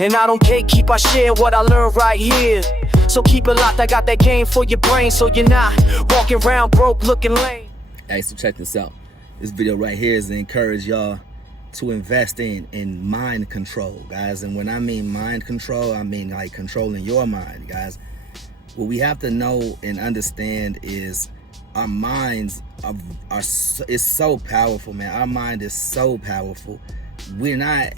And I don't gatekeep, I share what I learned right here. So keep it locked, I got that game for your brain, so you're not walking around broke looking lame. Hey, so check this out. This video right here is to encourage y'all to invest in mind control, guys. And when I mean mind control, I mean like controlling your mind, guys. What we have to know and understand is our minds is so powerful, man. Our mind is so powerful. We're not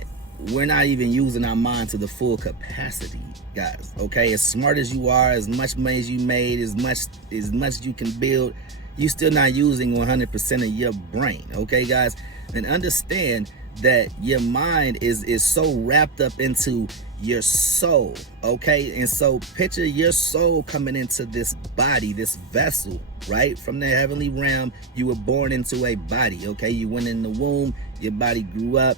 even using our mind to the full capacity, guys. Okay, as smart as you are, as much money as you made, as much as you can build, you're still not using 100% of your brain. Okay, guys, and understand that your mind is so wrapped up into your soul. Okay, and so picture your soul coming into this body, this vessel, right? From the heavenly realm, you were born into a body. Okay, you went in the womb, your body grew up.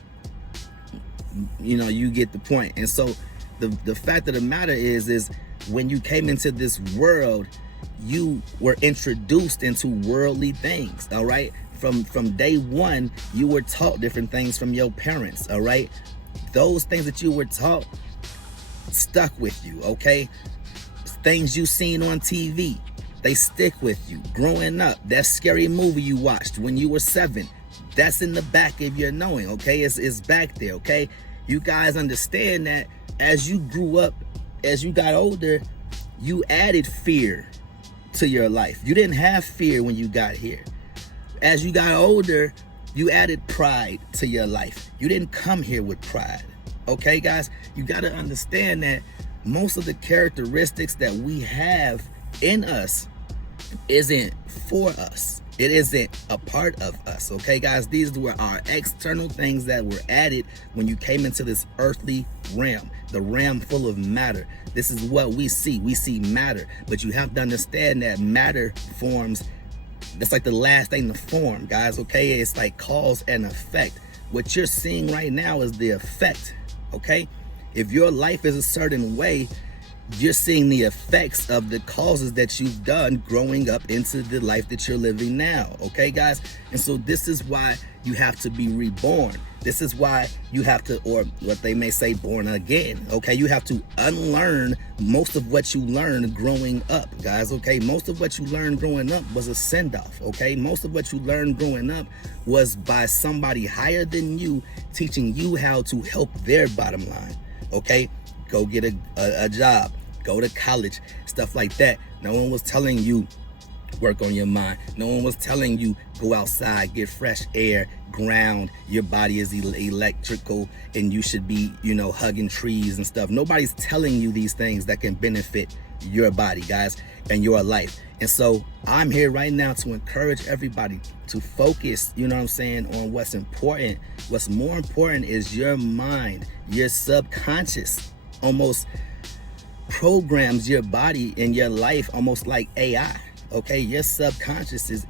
You know, you get the point. And so the fact of the matter is when you came into this world, you were introduced into worldly things. All right, from day one, you were taught different things from your parents. All right, those things that you were taught stuck with you. Okay, things you seen on TV, they stick with you. Growing up, that scary movie you watched when you were 7, that's in the back of your knowing. Okay, it's back there. Okay, you guys understand that as you grew up, as you got older, you added fear to your life. You didn't have fear when you got here. As you got older, you added pride to your life. You didn't come here with pride. Okay, guys, you got to understand that most of the characteristics that we have in us isn't for us. It isn't a part of us. Okay, guys, these were our external things that were added when you came into this earthly realm, the realm full of matter. This is what we see. We see matter, but you have to understand that matter forms. That's like the last thing to form, guys. Okay, it's like cause and effect. What you're seeing right now is the effect. Okay, if your life is a certain way, you're seeing the effects of the causes that you've done growing up into the life that you're living now. Okay, guys, and so this is why you have to be reborn. This is why you have to, or what they may say, born again. Okay, you have to unlearn most of what you learned growing up, guys. Okay, most of what you learned growing up was a send-off. Okay, most of what you learned growing up was by somebody higher than you teaching you how to help their bottom line. Okay, go get a job, go to college, stuff like that. No one was telling you work on your mind. No one was telling you go outside, get fresh air, ground. Your body is electrical and you should be, hugging trees and stuff. Nobody's telling you these things that can benefit your body, guys, and your life. And so I'm here right now to encourage everybody to focus, on what's important. What's more important is your mind. Your subconscious almost programs your body and your life almost like AI. Okay, your subconscious is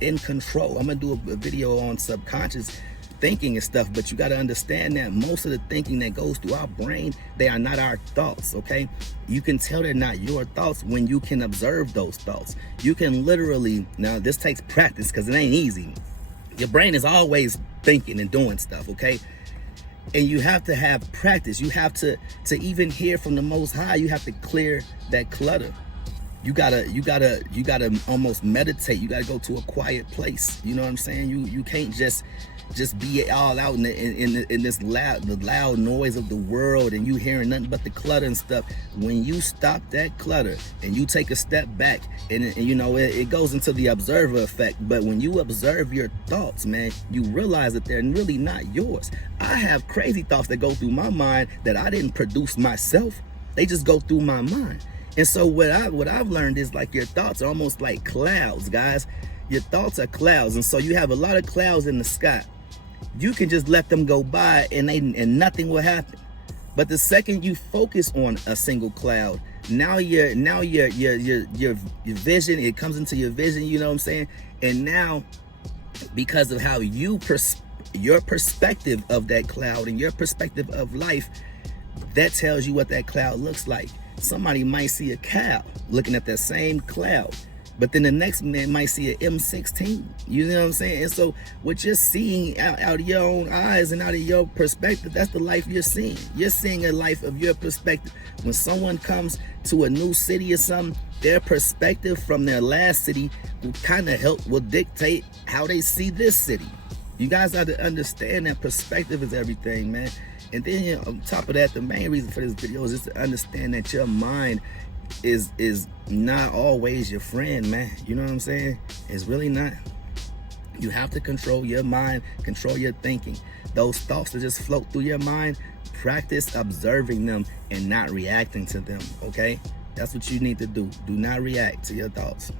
in control. I'm gonna do a video on subconscious thinking and stuff, but you got to understand that most of the thinking that goes through our brain, they are not our thoughts. Okay, you can tell they're not your thoughts when you can observe those thoughts. You can literally, now this takes practice because it ain't easy. Your brain is always thinking and doing stuff. Okay, and you have to have practice. You have to even hear from the Most High. You have to clear that clutter. You gotta almost meditate. You gotta go to a quiet place. You know what I'm saying? You can't just be all out in this loud noise of the world and you hearing nothing but the clutter and stuff. When you stop that clutter and you take a step back, and it goes into the observer effect. But when you observe your thoughts, man, you realize that they're really not yours. I have crazy thoughts that go through my mind that I didn't produce myself. They just go through my mind. And so what I've learned is like your thoughts are almost like clouds, guys. Your thoughts are clouds, and so you have a lot of clouds in the sky. You can just let them go by and nothing will happen. But the second you focus on a single cloud, now your vision, it comes into your vision, you know what I'm saying? And now, because of how your perspective of that cloud and your perspective of life, that tells you what that cloud looks like. Somebody might see a cow looking at that same cloud. But then the next man might see an M16. You know what I'm saying? And so what you're seeing out of your own eyes and out of your perspective, that's the life you're seeing. You're seeing a life of your perspective. When someone comes to a new city or something, their perspective from their last city will dictate how they see this city. You guys have to understand that perspective is everything, man. And then, you know, on top of that, the main reason for this video is just to understand that your mind is not always your friend, man. You know what I'm saying? It's really not. You have to control your mind, control your thinking. Those thoughts that just float through your mind, practice observing them and not reacting to them, okay? That's what you need to do. Do not react to your thoughts.